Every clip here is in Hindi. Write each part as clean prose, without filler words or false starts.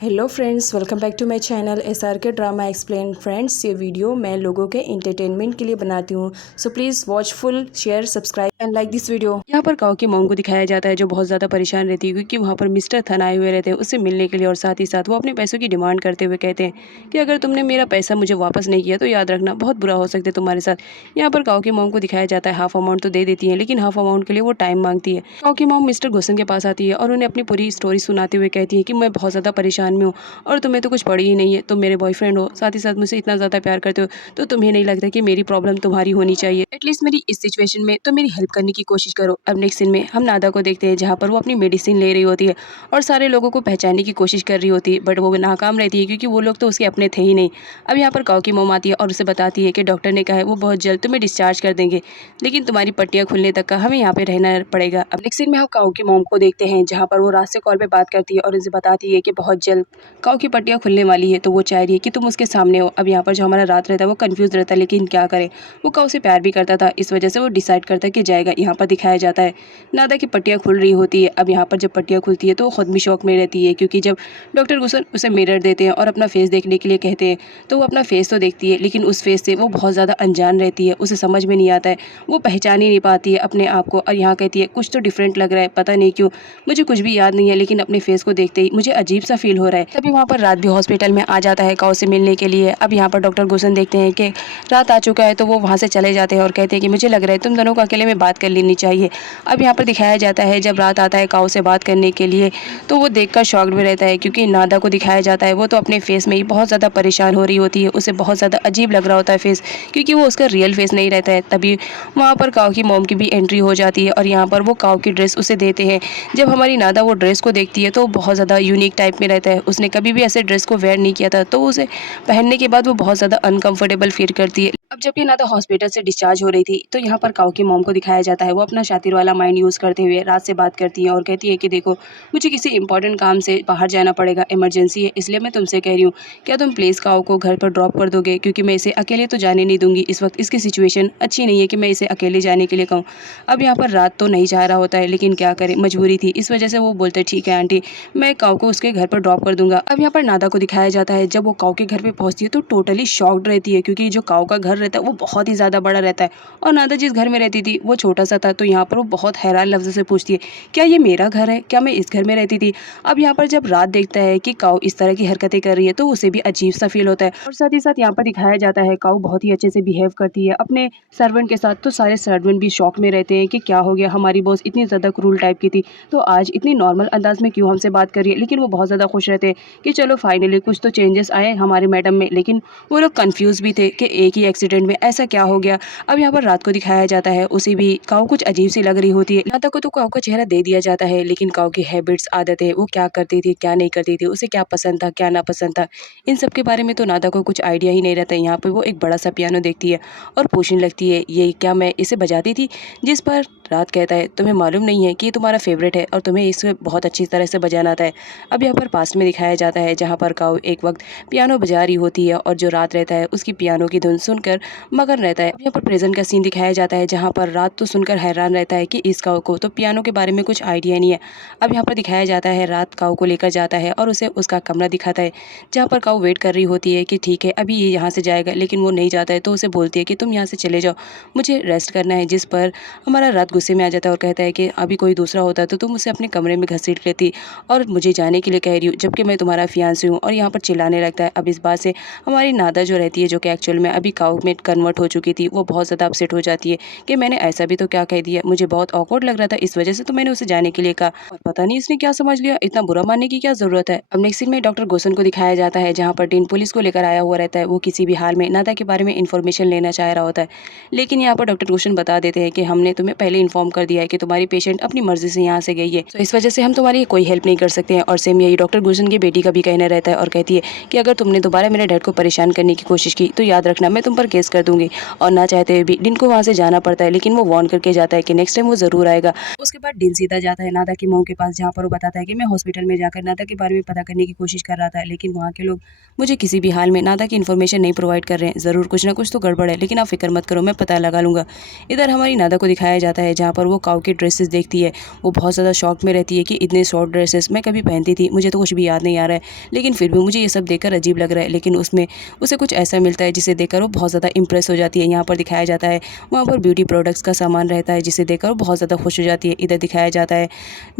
Hello friends, welcome back to my channel SRK drama explain. Friends, ये वीडियो मैं लोगों के एंटरटेनमेंट के लिए बनाती हूँ, so please watch full, share, subscribe and like this video. यहाँ पर काऊ की मॉम को दिखाया जाता है जो बहुत ज़्यादा परेशान रहती है क्योंकि वहाँ पर मिस्टर थन आए हुए रहते हैं उससे मिलने के लिए, और साथ ही साथ वो अपने पैसों की डिमांड करते हुए कहते हैं कि अगर तुमने मेरा पैसा मुझे वापस नहीं किया तो याद रखना बहुत बुरा हो सकता है तुम्हारे साथ। यहाँ पर काऊ की मॉम को दिखाया जाता है हाफ अमाउंट तो दे देती है, लेकिन हाफ अमाउंट के लिए वो टाइम मांगती है। काऊ की मॉम मिस्टर घोसन के पास आती है और उन्हें अपनी पूरी स्टोरी सुनाते हुए कहती है कि मैं बहुत ज़्यादा परेशान में हूँ और तुम्हें तो कुछ पड़ी ही नहीं है। तुम मेरे बॉयफ्रेंड हो, साथ ही साथ मुझसे इतना ज़्यादा प्यार करते हो, तो तुम्हें नहीं लगता कि मेरी प्रॉब्लम तुम्हारी होनी चाहिए? एटलीस्ट मेरी इस सिचुएशन में तो मेरी हेल्प करने की कोशिश करो। अब नेक्स्ट सीन में हम नादा को देखते हैं जहाँ पर वो अपनी मेडिसिन ले रही होती है और सारे लोगों को पहचानने की कोशिश कर रही होती है, बट वो नाकाम रहती है क्योंकि वो लोग तो उसके अपने थे ही नहीं। अब यहाँ पर काऊ की मॉम आती है और उसे बताती है कि डॉक्टर ने कहा है वो बहुत जल्द तुम्हें डिस्चार्ज कर देंगे, लेकिन तुम्हारी पट्टियाँ खुलने तक का हमें यहाँ पे रहना पड़ेगा। अब नेक्स्ट सीन में हम काऊ की मॉम को देखते हैं जहाँ पर वो रात से कॉल पे बात करती है और उसे बताती है कि बहुत जल्द काऊ की पट्टियाँ खुलने वाली है, तो वो चाह रही है कि तुम उसके सामने हो। अब यहाँ पर जो हमारा रात रहता है वो कंफ्यूज रहता है, लेकिन क्या करे, वो काऊ से प्यार भी करता था, इस वजह से वो डिसाइड करता है कि जाएगा। यहाँ पर दिखाया जाता है नादा की पट्टियाँ खुल रही होती है। अब यहाँ पर जब पट्टियाँ खुलती है तो वो खुद भी शौक में रहती है क्योंकि जब डॉक्टर गुसन उसे मिरर देते हैं और अपना फेस देखने के लिए कहते हैं तो वो अपना फेस तो देखती है, लेकिन उस फेस से वो बहुत ज़्यादा अनजान रहती है, उसे समझ में नहीं आता है, वो पहचान ही नहीं पाती है अपने आप को। और यहाँ कहती है कुछ तो डिफरेंट लग रहा है, पता नहीं क्यों, मुझे कुछ भी याद नहीं है, लेकिन अपने फेस को देखते ही मुझे अजीब सा फील हो रहा है। तभी वहाँ पर रात भी हॉस्पिटल में आ जाता है काऊ से मिलने के लिए। अब यहाँ पर डॉक्टर गुसन देखते हैं कि रात आ चुका है तो वो वहाँ से चले जाते हैं और कहते हैं कि मुझे लग रहा है तुम दोनों को अकेले में बात कर लेनी चाहिए। अब यहाँ पर दिखाया जाता है जब रात आता है काऊ से बात करने के लिए तो वो देखकर शॉक्ड भी रहता है क्योंकि नादा को दिखाया जाता है वो तो अपने फेस में ही बहुत ज़्यादा परेशान हो रही होती है, उसे बहुत ज़्यादा अजीब लग रहा होता है फेस, क्योंकि वो उसका रियल फेस नहीं रहता है। तभी वहाँ पर काऊ की मॉम की भी एंट्री हो जाती है और यहाँ पर वो काऊ की ड्रेस उसे देते हैं। जब हमारी नादा वो ड्रेस को देखती है तो बहुत ज़्यादा यूनिक टाइप में रहता है, उसने कभी भी ऐसे ड्रेस को वेयर नहीं किया था, तो उसे पहनने के बाद वो बहुत ज़्यादा अनकंफर्टेबल फील करती है। अब जब ये नादा हॉस्पिटल से डिस्चार्ज हो रही थी तो यहाँ पर काऊ की मॉम को दिखाया जाता है वो अपना शातिर वाला माइंड यूज़ करते हुए रात से बात करती है और कहती है कि देखो मुझे किसी इंपॉर्टेंट काम से बाहर जाना पड़ेगा, इमरजेंसी है, इसलिए मैं तुमसे कह रही हूँ क्या तुम प्लीज़ काऊ को घर पर ड्रॉप कर दोगे, क्योंकि मैं इसे अकेले तो जाने नहीं दूंगी, इस वक्त इसकी सिचुएशन अच्छी नहीं है कि मैं इसे अकेले जाने के लिए कहूँ। अब यहाँ पर रात तो नहीं चाह रहा होता है, लेकिन क्या करें, मजबूरी थी, इस वजह से वो बोलते ठीक है आंटी, मैं काऊ को उसके घर पर ड्रॉप कर दूंगा। अब यहाँ पर नादा को दिखाया जाता है जब वो काऊ के घर पर पहुँचती है तो टोटली शॉक्ड रहती है क्योंकि जो काऊ का घर रहता है वो बहुत ही ज़्यादा बड़ा रहता है और नादा जिस घर में रहती थी वो छोटा सा था। तो यहाँ पर वो बहुत हैरान लफ्ज़ से पूछती है क्या ये मेरा घर है, क्या मैं इस घर में रहती थी। अब यहाँ पर जब रात देखता है कि काऊ इस तरह की हरकतें कर रही है तो उसे भी अजीब सा फील होता है, और साथ ही साथ यहाँ पर दिखाया जाता है काऊ बहुत ही अच्छे से बिहेव करती है अपने सर्वेंट के साथ, तो सारे सर्वेंट भी शॉक में रहते हैं कि क्या हो गया, हमारी बॉस इतनी ज़्यादा क्रूल टाइप की थी तो आज इतनी नॉर्मल अंदाज में क्यों हमसे बात कर रही है। लेकिन वो बहुत ज़्यादा खुश रहते हैं कि चलो फाइनली कुछ तो चेंजेस आए हमारे मैडम में, लेकिन वो लोग कन्फ्यूज़ भी थे कि एक ही एक्सीडेंट में ऐसा क्या हो गया। अब यहाँ पर रात को दिखाया जाता है उसे भी काऊ कुछ अजीब सी लग रही होती है। नादा को तो काऊ का चेहरा दे दिया जाता है, लेकिन काऊ की हैबिट्स, आदतें, वो क्या करती थी क्या नहीं करती थी, उसे क्या पसंद था क्या नापसंद था, इन सब के बारे में तो नादा को कुछ आइडिया ही नहीं रहता है। यहाँ पर वो एक बड़ा सा पियानो देखती है और पूछने लगती है ये क्या मैं इसे बजाती थी, जिस पर रात कहता है तुम्हें मालूम नहीं है कि ये तुम्हारा फेवरेट है और तुम्हें इसे बहुत अच्छी तरह से बजाना आता है। अब यहाँ पर पास्ट में दिखाया जाता है जहाँ पर काऊ एक वक्त पियानो बजा रही होती है और जो रात रहता है उसकी पियानो की धुन सुनकर मगन रहता है। अब यहाँ पर प्रेजेंट का सीन दिखाया जाता है जहाँ पर रात तो सुनकर हैरान रहता है कि इस काऊ को तो पियानो के बारे में कुछ आइडिया नहीं है। अब यहाँ पर दिखाया जाता है रात काऊ को लेकर जाता है और उसे उसका कमरा दिखाता है जहाँ पर काऊ वेट कर रही होती है कि ठीक है अभी ये यहाँ से जाएगा, लेकिन वो नहीं जाता है तो उसे बोलती है कि तुम यहाँ से चले जाओ, मुझे रेस्ट करना है, जिस पर हमारा रात गुस्से में आ जाता है और कहता है कि अभी कोई दूसरा होता तो तुम उसे अपने कमरे में घसीट लेती और मुझे जाने के लिए कह रही हूँ जबकि मैं तुम्हारा फियांसी हूँ, और यहाँ पर चिल्लाने लगता है। अब इस बात से हमारी नादा जो रहती है जो कि एक्चुअल में अभी काऊ में कन्वर्ट हो चुकी थी वो बहुत ज़्यादा अपसेट हो जाती है कि मैंने ऐसा भी तो क्या कह दिया, मुझे बहुत ऑकवर्ड लग रहा था, इस वजह से तो मैंने उसे जाने के लिए कहा और पता नहीं इसने क्या समझ लिया, इतना बुरा मानने की क्या ज़रूरत है। अब नेक्स्ट सीन में डॉक्टर गोसन को दिखाया जाता है जहाँ पर टीन पुलिस को लेकर आया हुआ रहता है, वो किसी भी हाल में नादा के बारे में इन्फॉर्मेशन लेना चाह रहा होता है, लेकिन यहाँ पर डॉक्टर गोसन बता देते हैं कि हमने तुम्हें पहले इन्फॉर्म कर दिया है कि तुम्हारी पेशेंट अपनी मर्जी से यहाँ से गई है, तो इस वजह से हम तुम्हारी कोई हेल्प नहीं कर सकते हैं। और सेम यही डॉक्टर गोसन की बेटी का भी कहना रहता है और कहती है कि अगर तुमने दोबारा मेरे डैड को परेशान करने की कोशिश की तो याद रखना मैं तुम पर केस कर दूंगी। और ना चाहते हुए भी डिन को वहाँ से जाना पड़ता है, लेकिन वो वार्न करके जाता है कि नेक्स्ट टाइम वो जरूर आएगा। उसके बाद डिन सीधा जाता है नादा की मॉम के पास जहाँ पर वो बताता है कि मैं हॉस्पिटल में जाकर नादा के बारे में पता करने की कोशिश कर रहा था, लेकिन वहाँ के लोग मुझे किसी भी हाल में नादा की इन्फॉर्मेशन नहीं प्रोवाइड कर रहे हैं, ज़रूर कुछ ना कुछ तो गड़बड़ है, लेकिन आप फिक्र मत करो मैं पता लगा लूंगा। इधर हमारी नादा को दिखाया जाता है जहाँ पर वो काऊ के ड्रेसेस देखती है। वो बहुत ज़्यादा शॉक में रहती है कि इतने शॉर्ट ड्रेसेस मैं कभी पहनती थी, मुझे तो कुछ भी याद नहीं आ रहा है, लेकिन फिर भी मुझे ये सब देखकर अजीब लग रहा है। लेकिन उसमें उसे कुछ ऐसा मिलता है जिसे देखकर वो बहुत ज़्यादा इंप्रेस हो जाती है। यहाँ पर दिखाया जाता है वहाँ पर ब्यूटी प्रोडक्ट्स का सामान रहता है जिसे देखकर वो बहुत ज़्यादा खुश हो जाती है। इधर दिखाया जाता है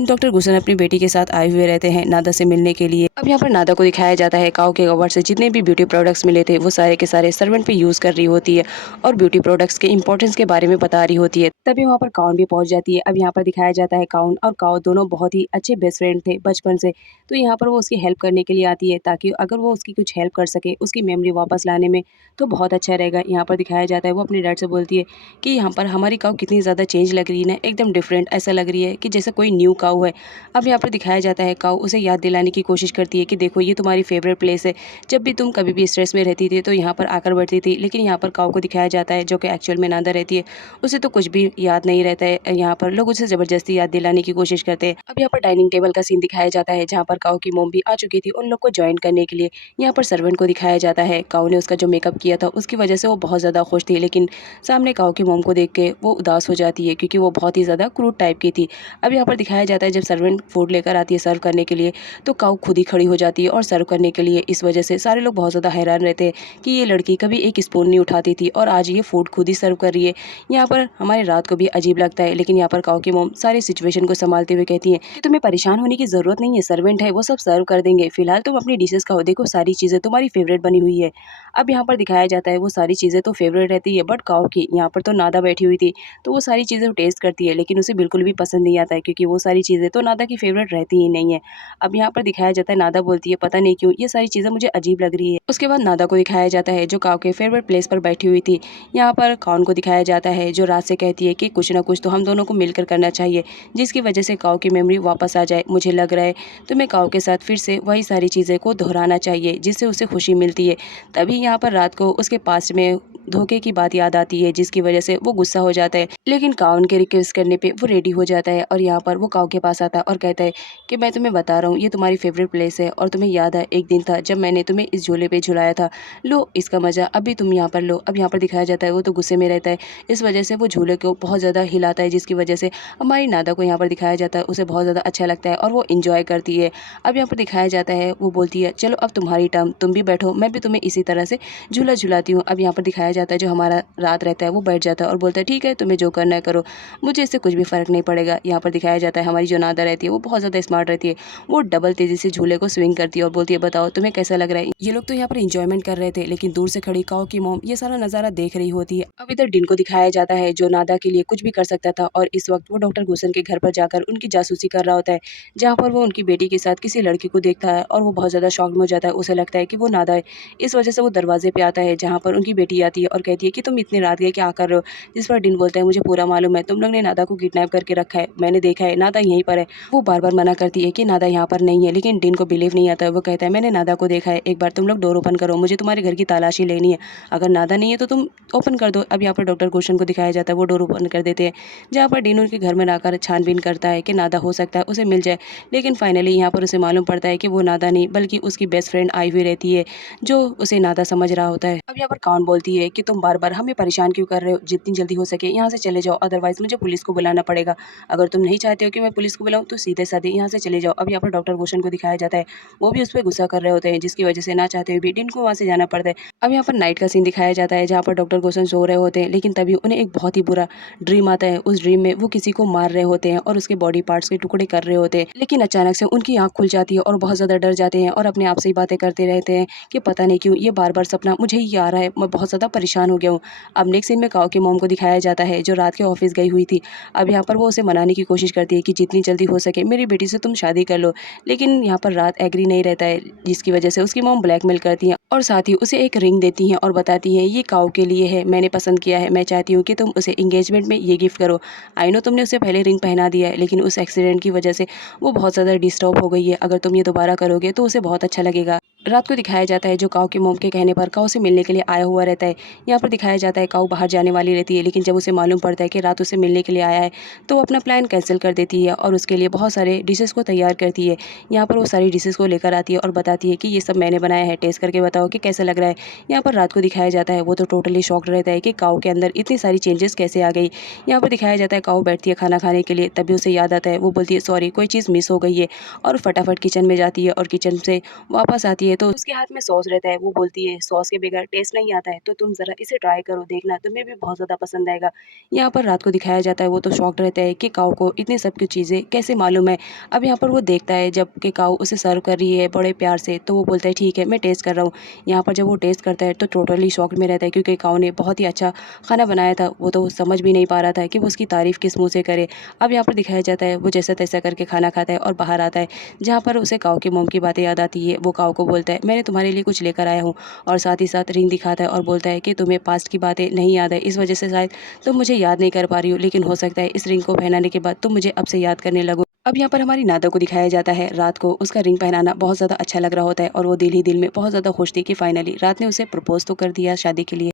डॉक्टर गुसन अपनी बेटी के साथ आए हुए रहते हैं नादा से मिलने के लिए। अब यहाँ पर नादा को दिखाया जाता है काऊ के कवर से जितने भी ब्यूटी प्रोडक्ट्स मिले थे वो सारे के सारे सर्वेंट पे यूज़ कर रही होती है और ब्यूटी प्रोडक्ट्स के इंपॉर्टेंस के बारे में बता रही होती है। तभी वहाँ पर काउन भी पहुँच जाती है। अब यहाँ पर दिखाया जाता है काउन और काऊ दोनों बहुत ही अच्छे बेस्ट फ्रेंड थे बचपन से। तो यहाँ पर वो उसकी हेल्प करने के लिए आती है ताकि अगर वो उसकी कुछ हेल्प कर सके उसकी मेमोरी वापस लाने में तो बहुत अच्छा रहेगा। यहाँ पर दिखाया जाता है वो अपने डैड से बोलती है कि यहाँ पर हमारी काऊ कितनी ज़्यादा चेंज लग रही है ना, एकदम डिफरेंट ऐसा लग रही है कि जैसे कोई न्यू काऊ है। अब यहाँ पर दिखाया जाता है काऊ उसे याद दिलाने की कोशिश करती है कि देखो ये तुम्हारी फेवरेट प्लेस है, जब भी तुम कभी भी स्ट्रेस में रहती थी तो यहाँ पर आकर बैठती थी। लेकिन यहाँ पर काऊ को दिखाया जाता है जो कि एक्चुअल में नादा रहती है, उसे तो कुछ भी याद नहीं रहता है। यहाँ पर लोग उसे ज़बरदस्ती याद दिलाने की कोशिश करते हैं। अब यहाँ पर डाइनिंग टेबल का सीन दिखाया जाता है जहाँ पर काऊ की मोम भी आ चुकी थी उन लोग को ज्वाइन करने के लिए। यहाँ पर सर्वेंट को दिखाया जाता है काऊ ने उसका जो मेकअप किया था उसकी वजह से वो बहुत ज़्यादा खुश थी, लेकिन सामने काऊ की मोम को देख के वो उदास हो जाती है क्योंकि वो बहुत ही ज़्यादा क्रूड टाइप की थी। अब यहाँ पर दिखाया जाता है जब सर्वेंट फूड लेकर आती है सर्व करने के लिए तो काऊ खुद ही खड़ी हो जाती है और सर्व करने के लिए। इस वजह से सारे लोग बहुत ज़्यादा हैरान रहते हैं कि ये लड़की कभी एक स्पून नहीं उठाती थी और आज ये फूड खुद ही सर्व कर रही है। यहाँ पर हमारे रात को भी अजीब लगता है, लेकिन यहाँ पर काऊ की मोम सारी सिचुएशन को संभालते हुए कहती है कि तुम्हें परेशान होने की ज़रूरत नहीं है, सर्वेंट है वो सब सर्व कर देंगे, फिलहाल तुम अपनी डिशेस खाओ, देखो सारी चीज़ें तुम्हारी फेवरेट बनी हुई है। अब यहाँ पर दिखाया जाता है वो सारी चीज़ें तो फेवरेट रहती है बट काऊ की यहाँ पर तो नादा बैठी हुई थी तो वो सारी चीज़ें टेस्ट करती है लेकिन उसे बिल्कुल भी पसंद नहीं आता है क्योंकि वो सारी चीज़ें तो नादा की फेवरेट रहती ही नहीं है। अब यहाँ पर दिखाया जाता है नादा बोलती है पता नहीं क्यों ये सारी चीज़ें मुझे अजीब लग रही है। उसके बाद नादा को दिखाया जाता है जो काऊ के फेवरेट प्लेस पर बैठी हुई थी। यहाँ पर काउन को दिखाया जाता है जो रात से कहती है कि कुछ ना कुछ तो हम दोनों को मिलकर करना चाहिए जिसकी वजह से काऊ की मेमोरी वापस आ जाए। मुझे लग रहा है तुम्हें काऊ के साथ फिर से वही सारी चीज़ें को दोहराना चाहिए जिससे उसे खुशी मिलती है। तभी यहाँ पर रात को उसके पास में धोखे की बात याद आती है जिसकी वजह से वो गुस्सा हो जाता है, लेकिन काउन के रिक्वेस्ट करने पे वो रेडी हो जाता है और यहाँ पर वो काऊ के पास आता है और कहता है कि मैं तुम्हें बता रहा हूँ ये तुम्हारी फेवरेट प्लेस है और तुम्हें याद है एक दिन था जब मैंने तुम्हें इस झूले पे झुलाया था, लो इसका मज़ा अभी तुम यहाँ पर लो। अब यहाँ पर दिखाया जाता है वो तो गुस्से में रहता है, इस वजह से वो झूले को बहुत ज़्यादा हिलाता है जिसकी वजह से हमारी नादा को यहाँ पर दिखाया जाता है उसे बहुत ज़्यादा अच्छा लगता है और वो इंजॉय करती है। अब यहाँ पर दिखाया जाता है वो बोलती है चलो अब तुम्हारी टर्म, तुम भी बैठो, मैं भी तुम्हें इसी तरह से झूला झुलाती हूँ। अब यहाँ पर दिखाया जाता है जो हमारा रात रहता है वो बैठ जाता है और बोलता है ठीक है तुम्हें जो करना है करो, मुझे इससे कुछ भी फ़र्क नहीं पड़ेगा। यहाँ पर दिखाया जाता है हमारी जो नादा रहती है वो बहुत ज़्यादा स्मार्ट रहती है, वो डबल तेज़ी से झूले को स्विंग करती है और बोलती है बताओ तुम्हें कैसा लग रहा है। ये लोग तो यहाँ पर इंजॉयमेंट कर रहे थे लेकिन दूर से खड़ी काऊ की मोम ये सारा नज़ारा देख रही होती है। अब इधर डिन को दिखाया जाता है जो नादा के लिए कुछ भी कर सकता था और इस वक्त वो डॉक्टर गुसन के घर पर जाकर उनकी जासूसी कर रहा होता है जहाँ पर वो उनकी बेटी के साथ किसी लड़की को देखता है और वो बहुत ज़्यादा शॉक में हो जाता है। उसे लगता है कि वो नादा है, इस वजह से वो दरवाजे पे आता है जहाँ पर उनकी बेटी आती है और कहती है कि तुम इतनी रात गए क्या कर रहे हो। जिस पर डिन बोलता है मुझे पूरा मालूम है, तुम लोग ने नादा को किडनैप करके रखा है, मैंने देखा है नादा यहीं पर है। वो बार बार मना करती है कि नादा यहाँ पर नहीं है लेकिन डिन को बिलीव नहीं आता है। वो कहता है मैंने नादा को देखा है, एक बार तुम लोग डोर ओपन करो, मुझे तुम्हारे घर की तलाशी लेनी है, अगर नादा नहीं है तो तुम ओपन कर दो। अब यहाँ पर डॉक्टर गुशन को दिखाया जाता है वो डोर ओपन कर देते हैं जहाँ पर डिन उनके घर में आकर छानबीन करता है कि नादा हो सकता है उसे मिल जाए, लेकिन फाइनली यहाँ पर उसे मालूम पड़ता है कि वो नादा नहीं बल्कि उसकी बेस्ट फ्रेंड आई हुई रहती है जो उसे नादा समझ रहा होता है। अब यहाँ पर काउन बोलती है कि तुम बार बार हमें परेशान क्यों कर रहे हो, जितनी जल्दी हो सके यहाँ से चले जाओ, अदरवाइज मुझे पुलिस को बुलाना पड़ेगा, अगर तुम नहीं चाहते हो कि मैं पुलिस को बुलाऊं तो सीधे साधे यहाँ से चले जाओ। अब यहाँ पर डॉक्टर गुशन को दिखाया जाता है वो भी उस पर गुस्सा कर रहे होते हैं जिसकी वजह से ना चाहते हुए भी डिन को वहाँ से जाना पड़ता है। अब यहाँ पर नाइट का सीन दिखाया जाता है जहाँ पर डॉक्टर गुशन सो रहे होते हैं लेकिन तभी उन्हें एक बहुत ही बुरा ड्रीम आता है। उस ड्रीम में वो किसी को मार रहे होते हैं और उसके बॉडी पार्ट्स के टुकड़े कर रहे होते हैं, लेकिन अचानक से उनकी आंख खुल जाती है और बहुत ज़्यादा डर जाते हैं और अपने आप से ही बातें करते रहते हैं कि पता नहीं क्यों ये बार बार सपना मुझे ही आ रहा है, मैं बहुत ज़्यादा परेशान हो गया हूँ। अब नेक्स्ट सीन में काऊ की मॉम को दिखाया जाता है जो रात के ऑफिस गई हुई थी। अब यहाँ पर वो उसे मनाने की कोशिश करती है कि जितनी जल्दी हो सके मेरी बेटी से तुम शादी कर लो, लेकिन यहाँ पर रात एग्री नहीं रहता है जिसकी वजह से उसकी मॉम ब्लैकमेल करती हैं और साथ ही उसे एक रिंग देती हैं और बताती हैं ये काऊ के लिए है, मैंने पसंद किया है, मैं चाहती हूँ कि तुम उसे एंगेजमेंट में ये गिफ्ट करो। आई नो तुमने उसे पहले रिंग पहना दिया है लेकिन उस एक्सीडेंट की वजह से वो बहुत ज़्यादा डिस्टर्ब हो गई है, अगर तुम ये दोबारा करोगे तो उसे बहुत अच्छा लगेगा। रात को दिखाया जाता है जो काऊ के मोम के कहने पर काऊ से मिलने के लिए आया हुआ रहता है। यहाँ पर दिखाया जाता है काऊ बाहर जाने वाली रहती है, लेकिन जब उसे मालूम पड़ता है कि रात उसे मिलने के लिए आया है तो वो अपना प्लान कैंसिल कर देती है और उसके लिए बहुत सारे डिशेज़ को तैयार करती है। यहाँ पर वो सारी डिशेज़ को लेकर आती है और बताती है कि ये सब मैंने बनाया है, टेस्ट करके बताओ कि कैसा लग रहा है। यहाँ पर रात को दिखाया जाता है वो तो टोटली शॉक्ड रहता है कि काऊ के अंदर इतनी सारी चेंजेस कैसे आ गई। यहाँ पर दिखाया जाता है काऊ बैठती है खाना खाने के लिए, तभी उसे याद आता है, वो बोलती है सॉरी कोई चीज़ मिस हो गई है, और फटाफट किचन में जाती है और किचन से वापस आती है तो उसके हाथ में सॉस रहता है। वो बोलती है सॉस के बगैर टेस्ट नहीं आता है, तो तुम ज़रा इसे ट्राई करो, देखना तुम्हें भी बहुत ज़्यादा पसंद आएगा। यहाँ पर रात को दिखाया जाता है वो तो शॉक्ड रहता है कि काऊ को इतनी सब की चीज़ें कैसे मालूम है। अब यहाँ पर वो देखता है जब कि काऊ उसे सर्व कर रही है बड़े प्यार से, तो वो बोलता है ठीक है मैं टेस्ट कर रहा हूँ। यहाँ पर जब वो टेस्ट करता है तो टोटली शॉक्ड में रहता है, क्योंकि काऊ ने बहुत ही अच्छा खाना बनाया था। वो तो समझ भी नहीं पा रहा था कि वो उसकी तारीफ़ किस मुँह से करे। अब यहाँ पर दिखाया जाता है वो जैसा तैसा करके खाना खाता है और बाहर आता है, जहाँ पर उसे काऊ के मोम की बातें याद आती है। वो काऊ को बोलता है मैंने तुम्हारे लिए कुछ लेकर आया हूँ, और साथ ही साथ रिंग दिखाता है और बोलता है कि तुम्हें पास्ट की बातें नहीं याद है, इस वजह से शायद तुम मुझे याद नहीं कर पा रही हो, लेकिन हो सकता है इस रिंग को पहनाने के बाद तुम मुझे अब से याद करने लगो। अब यहाँ पर हमारी नादा को दिखाया जाता है, रात को उसका रिंग पहनाना बहुत ज़्यादा अच्छा लग रहा होता है और वो दिल ही दिल में बहुत ज़्यादा खुश थी कि फाइनली रात ने उसे प्रपोज तो कर दिया शादी के लिए।